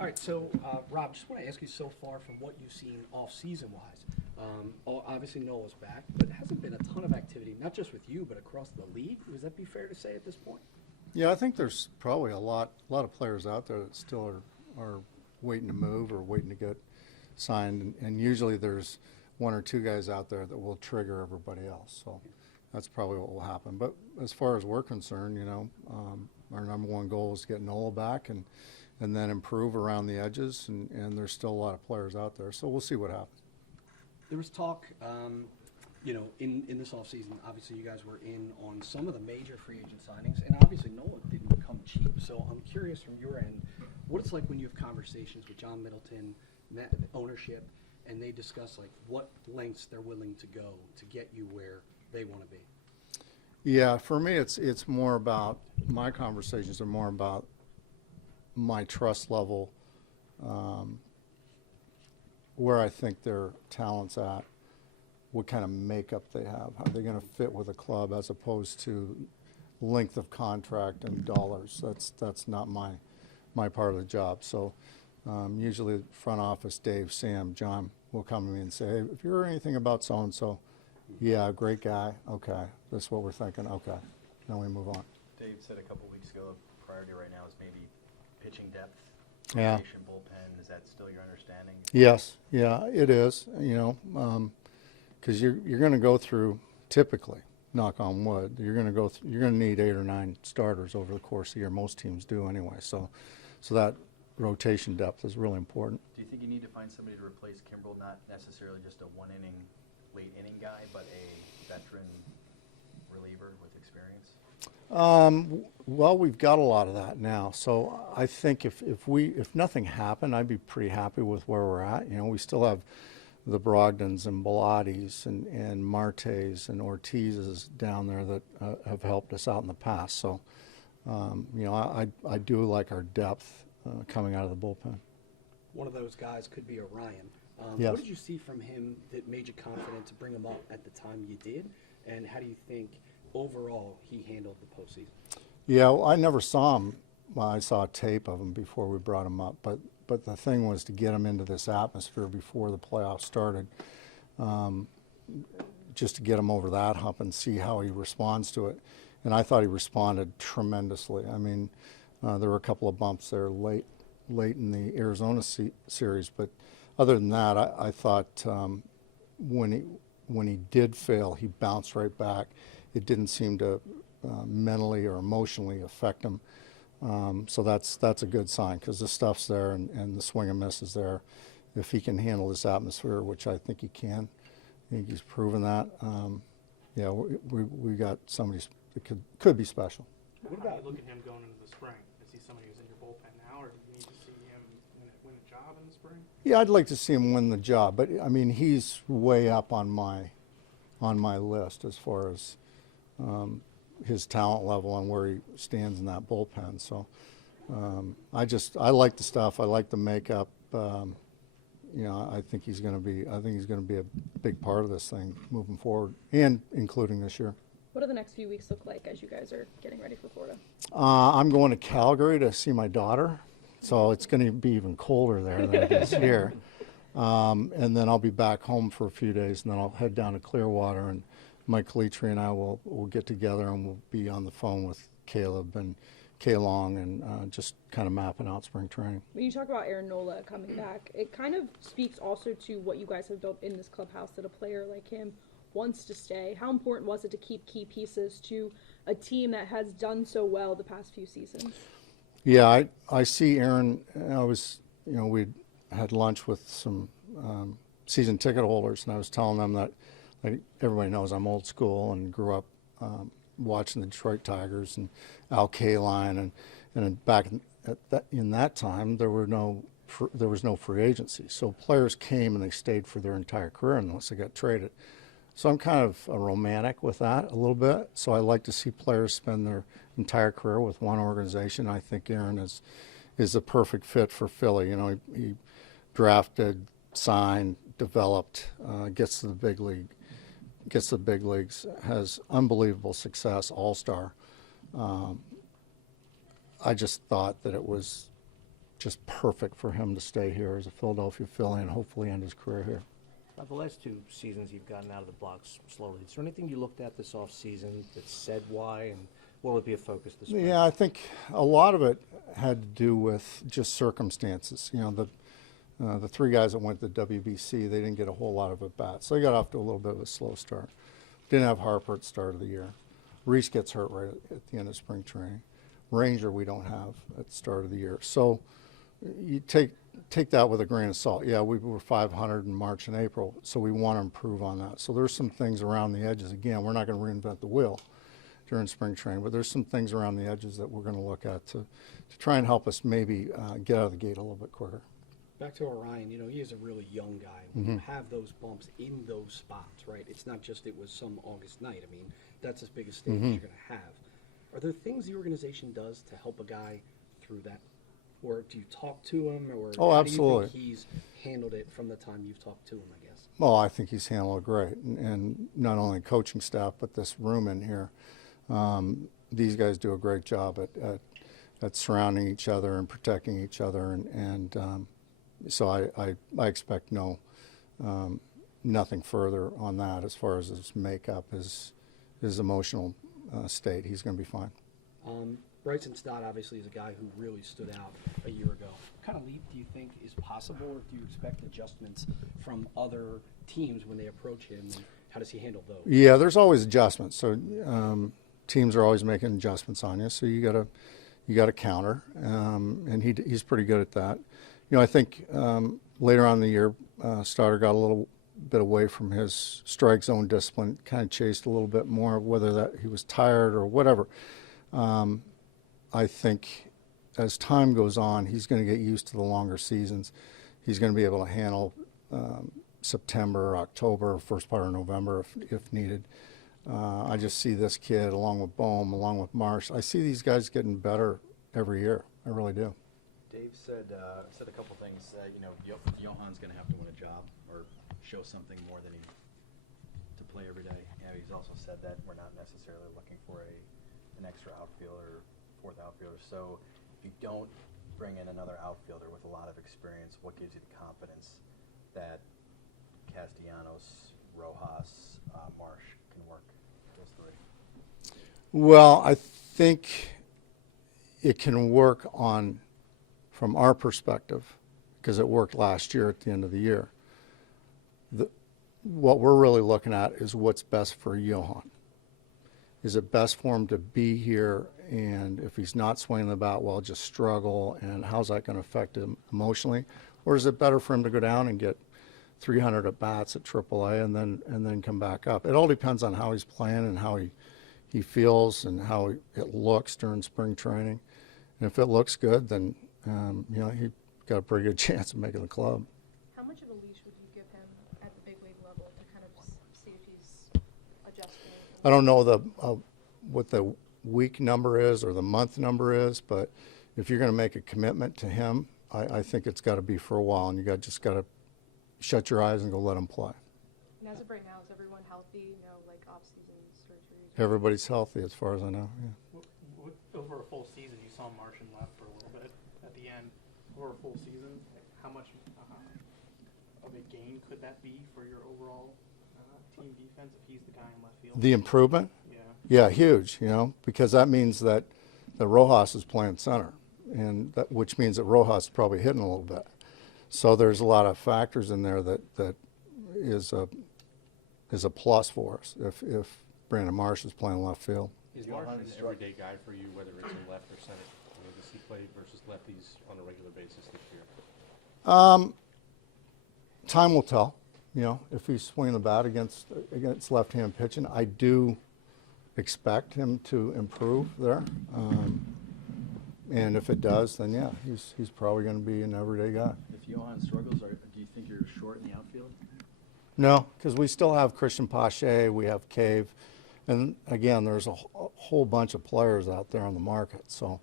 All right, so Rob, just want to ask you so far from what you've seen off-season wise. Obviously Noah's back, but it hasn't been a ton of activity, not just with you, but across the league. Would that be fair to say at this point? Yeah, I think there's probably a lot of players out there that still are waiting to move or waiting to get signed, and usually there's one or two guys out there that will trigger everybody else. So that's probably what will happen. But as far as we're concerned, our number one goal is to get Nola back and then improve around the edges, and there's still a lot of players out there. So we'll see what happens. There was talk, in this offseason, obviously you guys were in on some of the major free agent signings, and obviously Nola didn't come cheap. So I'm curious from your end, what it's like when you have conversations with John Middleton, ownership, and they discuss like what lengths they're willing to go to get you where they want to be. Yeah, for me, it's more about, my conversations are more about my trust level, where I think their talent's at, what kind of makeup they have, how they're going to fit with a club, as opposed to length of contract and dollars. That's not my part of the job. So usually front office, Dave, Sam, John will come to me and say, hey, if you heard anything about so-and-so, yeah, great guy, okay, this is what we're thinking, okay, then we move on. Dave said a couple weeks ago, priority right now is maybe pitching depth, Yeah. rotation, bullpen. Is that still your understanding? Yes, yeah, it is, because you're going to go through, typically, knock on wood, you're going to need 8 or 9 starters over the course of the year. Most teams do anyway. So that rotation depth is really important. Do you think you need to find somebody to replace Kimbrel, not necessarily just a one-inning, late-inning guy, but a veteran reliever with experience? Well, we've got a lot of that now. So I think if nothing happened, I'd be pretty happy with where we're at. We still have the Brogdons and Bilattis and Martes and Ortizes down there that have helped us out in the past. So, I do like our depth coming out of the bullpen. One of those guys could be Orion. Yes. What did you see from him that made you confident to bring him up at the time you did? And how do you think overall he handled the postseason? Yeah, well, I never saw him. Well, I saw a tape of him before we brought him up, but the thing was to get him into this atmosphere before the playoffs started, just to get him over that hump and see how he responds to it. And I thought he responded tremendously. I mean, there were a couple of bumps there late in the Arizona series, but other than that, I thought when he did fail, he bounced right back. It didn't seem to mentally or emotionally affect him. So that's a good sign, because the stuff's there and the swing and miss is there. If he can handle this atmosphere, which I think he can, I think he's proven that. We got somebody that could be special. How do you look at him going into the spring? Is he somebody who's in your bullpen now, or do you need to see him win a job in the spring? Yeah, I'd like to see him win the job, but I mean, he's way up on my list as far as his talent level and where he stands in that bullpen. So I like the stuff. I like the makeup. I think he's going to be a big part of this thing moving forward, and including this year. What do the next few weeks look like as you guys are getting ready for Florida? I'm going to Calgary to see my daughter, so it's going to be even colder there than it is here. And then I'll be back home for a few days, and then I'll head down to Clearwater, and Mike Calitri and I will get together, and we'll be on the phone with Caleb and K-Long and just kind of mapping out spring training. When you talk about Aaron Nola coming back, it kind of speaks also to what you guys have built in this clubhouse, that a player like him wants to stay. How important was it to keep key pieces to a team that has done so well the past few seasons? Yeah, I see Aaron. We had lunch with some season ticket holders, and I was telling them that, like, everybody knows I'm old school and grew up watching the Detroit Tigers and Al Kaline, and back in that time there was no free agency, so players came and they stayed for their entire career unless they got traded. So I'm kind of a romantic with that a little bit. So I like to see players spend their entire career with one organization. I think Aaron is a perfect fit for Philly. He drafted, signed, developed, gets to the big leagues, has unbelievable success, all-star. I just thought that it was just perfect for him to stay here as a Philadelphia Philly and hopefully end his career here. The last 2 seasons you've gotten out of the blocks slowly. Is there anything you looked at this offseason that said why, and will it be a focus this spring? Yeah, I think a lot of it had to do with just circumstances. You know, the 3 guys that went to the WBC, they didn't get a whole lot of at-bats. So they got off to a little bit of a slow start. Didn't have Harper at the start of the year. Reese gets hurt right at the end of spring training. Ranger we don't have at the start of the year. So you take that with a grain of salt. Yeah, we were 500 in March and April, so we want to improve on that. So there's some things around the edges. Again, we're not going to reinvent the wheel during spring training, but there's some things around the edges that we're going to look at to try and help us maybe get out of the gate a little bit quicker. Back to Orion, you know, he is a really young guy. When you have those bumps in those spots, right? It's not just it was some August night. I mean, that's as big a stage as you're going to have. Are there things the organization does to help a guy through that? Or do you talk to him? Or Oh, how absolutely. do you think he's handled it from the time you've talked to him, I guess? Well, I think he's handled it great, and not only coaching staff, but this room in here. These guys do a great job at surrounding each other and protecting each other, and so I expect nothing further on that as far as his makeup, his emotional state. He's going to be fine. Bryson Stott obviously is a guy who really stood out a year ago. What kind of leap do you think is possible, or do you expect adjustments from other teams when they approach him, and how does he handle those? Yeah, there's always adjustments. So teams are always making adjustments on you. So you gotta counter, and he's pretty good at that. You know, I think later on in the year, Stoddard got a little bit away from his strike zone discipline, kind of chased a little bit more, whether that he was tired or whatever. I think as time goes on, he's going to get used to the longer seasons. He's going to be able to handle September, October, first part of November if needed. I just see this kid, along with Bohm, along with Marsh. I see these guys getting better every year. I really do. Dave said a couple things. You know, Johan's going to have to win a job or show something more than he to play every day. You know, he's also said that we're not necessarily looking for an extra outfielder, 4th outfielder. So if you don't bring in another outfielder with a lot of experience, what gives you the confidence that Castellanos, Rojas, Marsh can work, those 3? Well, I think it can work from our perspective, because it worked last year at the end of the year. What we're really looking at is what's best for Johan. Is it best for him to be here, and if he's not swinging the bat well, just struggle, and how's that going to affect him emotionally? Or is it better for him to go down and get 300 at bats at AAA and then come back up? It all depends on how he's playing and how he feels and how it looks during spring training. And if it looks good, then you know, he got a pretty good chance of making the club. How much of a leash would you give him at the big league level to kind of see if he's adjusting? I don't know what the week number is or the month number is, but if you're going to make a commitment to him, I think it's got to be for a while, and you just got to shut your eyes and go let him play. And as of right now, is everyone healthy? No, like off-season surgeries? Everybody's healthy as far as I know. Yeah. Over a full season, you saw Martian left for a little bit. At the end, over a full season, how much of a gain could that be for your overall team defense if he's the guy in left field? The improvement? Yeah. Yeah, huge, you know, because that means that Rojas is playing center, and which means that Rojas is probably hitting a little bit. So there's a lot of factors in there that is a plus for us if Brandon Marsh is playing left field. Is Johan an everyday guy for you, whether it's in left or center? Does he play versus lefties on a regular basis this year? Time will tell, you know, if he's swinging the bat against left-hand pitching. I do expect him to improve there. And if it does, then yeah, he's probably going to be an everyday guy. If Johan struggles, do you think you're short in the outfield? No, because we still have Christian Pache, we have Cave, and again, there's a whole bunch of players out there on the market. So,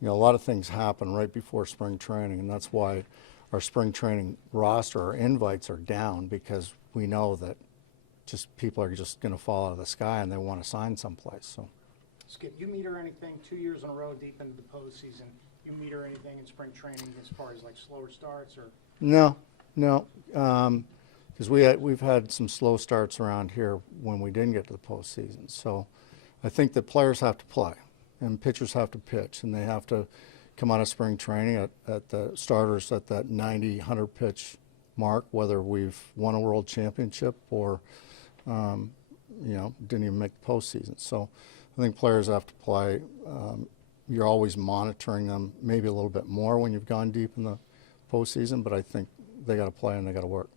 you know, a lot of things happen right before spring training, and that's why our spring training roster, our invites are down, because we know that just people are just going to fall out of the sky and they want to sign someplace. So. Skip, you meter anything 2 years in a row deep into the postseason, you meter anything in spring training as far as like slower starts or? No, because we've had some slow starts around here when we didn't get to the postseason. So I think that players have to play and pitchers have to pitch, and they have to come out of spring training at the starters at that 90, 100 pitch mark, whether we've won a world championship or didn't even make the postseason. So I think players have to play. You're always monitoring them maybe a little bit more when you've gone deep in the postseason, but I think they got to play and they got to work.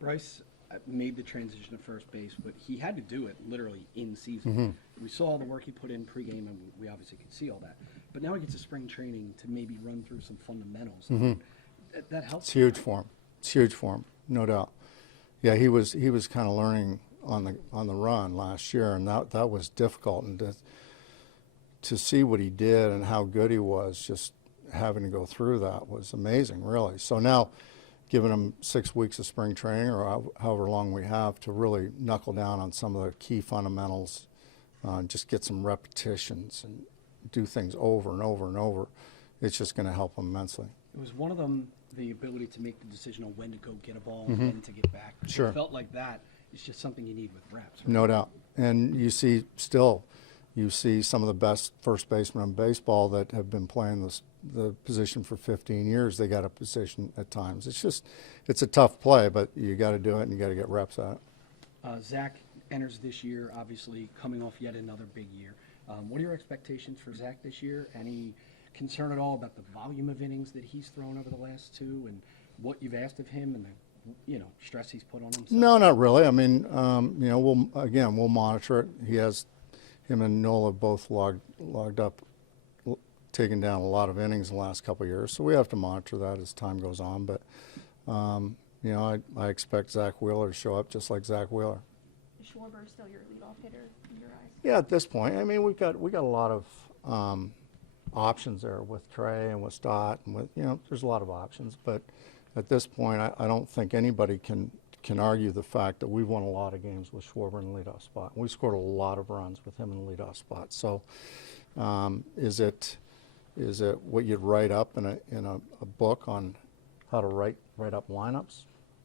Bryce made the transition to first base, but he had to do it literally in season. Mm-hmm. We saw all the work he put in pregame, and we obviously could see all that. But now he gets to spring training to maybe run through some fundamentals. Mm-hmm. That helps. It's huge for him. It's huge for him, no doubt. Yeah, he was kind of learning on the run last year, and that was difficult. And to see what he did and how good he was, just having to go through that was amazing, really. So now, giving him 6 weeks of spring training or however long we have to really knuckle down on some of the key fundamentals, just get some repetitions and do things over and over and over, it's just going to help him immensely. It was one of them, the ability to make the decision on when to go get a ball and when to get back. Sure. It felt like that is just something you need with reps. Right? No doubt. And you see some of the best first basemen in baseball that have been playing the position for 15 years. They got a position at times. It's a tough play, but you got to do it and you got to get reps at it. Zach enters this year, obviously coming off yet another big year. What are your expectations for Zach this year? Any concern at all about the volume of innings that he's thrown over the last two and what you've asked of him and the stress he's put on himself? No, not really. I mean, we'll monitor it. Him and Nola both logged up, taken down a lot of innings in the last couple of years, so we have to monitor that as time goes on. But I expect Zach Wheeler to show up just like Zach Wheeler. Is Schwarber still your leadoff hitter in your eyes? Yeah, at this point, I mean, we got a lot of options there with Trey and with Stott and with there's a lot of options. But at this point, I don't think anybody can argue the fact that we've won a lot of games with Schwarber in the leadoff spot. We scored a lot of runs with him in the leadoff spot. So, is it what you'd write up in a book on how to write up lineups?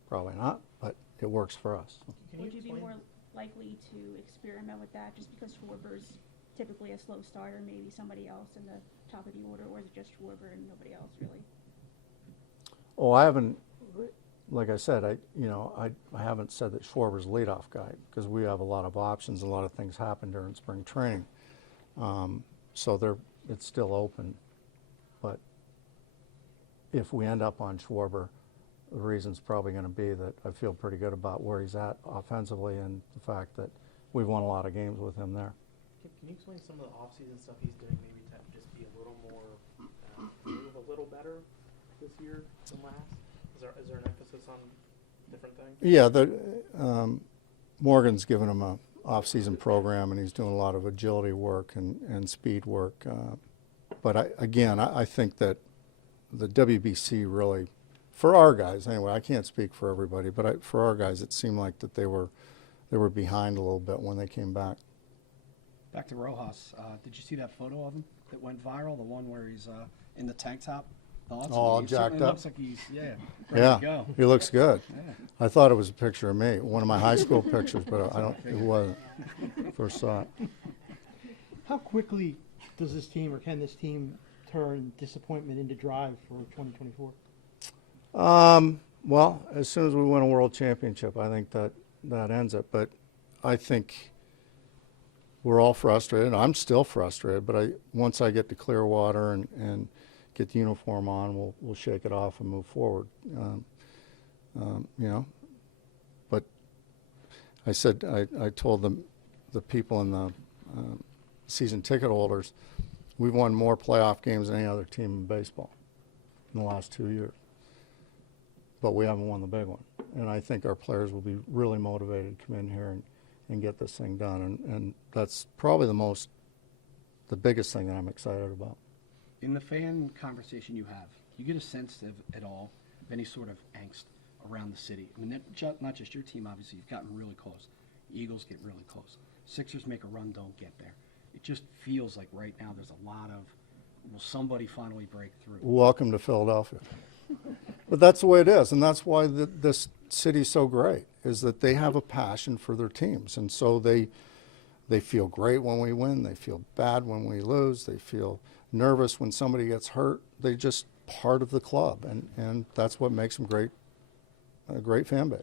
Probably not, but it works for us. Would you be more likely to experiment with that just because Schwarber's typically a slow starter, maybe somebody else in the top of the order, or is it just Schwarber and nobody else really? Oh, I haven't. Like I said, I haven't said that Schwarber's a leadoff guy because we have a lot of options. A lot of things happen during spring training, so it's still open. But if we end up on Schwarber, the reason's probably going to be that I feel pretty good about where he's at offensively and the fact that we've won a lot of games with him there. Can you explain some of the off-season stuff he's doing, maybe to just be a little more, move a little better this year than last? Is there an emphasis on different things? Yeah, Morgan's given him a off-season program, and he's doing a lot of agility work and speed work. But I think that the WBC really, for our guys anyway, I can't speak for everybody, but for our guys, it seemed like that they were behind a little bit when they came back. Back to Rojas. Did you see that photo of him that went viral? The one where he's in the tank top? All jacked up. Looks like he's ready to go. He looks good. Yeah. I thought it was a picture of me, one of my high school pictures, but it wasn't. First saw it. How quickly does this team or can this team turn disappointment into drive for 2024? Well, as soon as we win a world championship, I think that ends it. But I think we're all frustrated. I'm still frustrated, but once I get to Clearwater and get the uniform on, we'll shake it off and move forward. But I said I told the people in the season ticket holders, we've won more playoff games than any other team in baseball in the last 2 years. But we haven't won the big one. And I think our players will be really motivated to come in here and get this thing done. And that's probably the biggest thing that I'm excited about. In the fan conversation you have, you get a sense at all of any sort of angst around the city? I mean, not just your team, obviously. You've gotten really close. Eagles get really close. Sixers make a run, don't get there. It just feels like right now there's a lot of will somebody finally break through? Welcome to Philadelphia. But that's the way it is, and that's why this city's so great, is that they have a passion for their teams, and so they feel great when we win, they feel bad when we lose, they feel nervous when somebody gets hurt. They're just part of the club, and that's what makes them a great fan base.